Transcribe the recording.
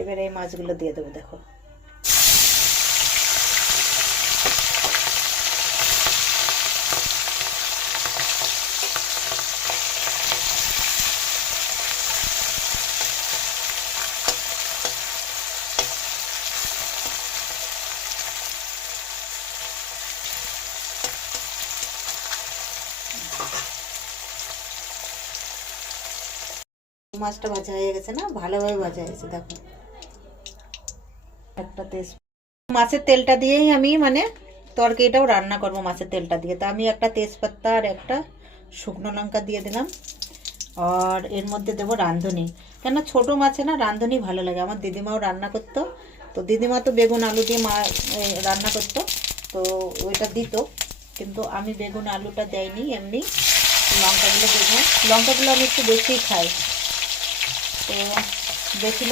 এবারে এই মাছগুলো দিয়ে দেবো। দেখো মাছটা ভাজা হয়ে গেছে না, ভালোভাবে ভাজা হয়েছে। দেখো একটা মাছের তেলটা দিয়েই আমি মানে তরকারিটাও রান্না করব মাছের তেলটা দিয়ে। তো আমি একটা তেজপাতা আর একটা শুকনো লঙ্কা দিয়ে দিলাম। আর এর মধ্যে দেবো রাঁধুনি, কেন ছোটো মাছে না রাঁধুনি ভালো লাগে। আমার দিদিমাও রান্না করতো, তো দিদিমা তো বেগুন আলু দিয়ে রান্না করতো, তো ওইটা দিত, কিন্তু আমি বেগুন আলুটা দেয়নি, এমনি লঙ্কাগুলো দেবো। লঙ্কাগুলো আমি একটু বেশিই খাই, তো বেশি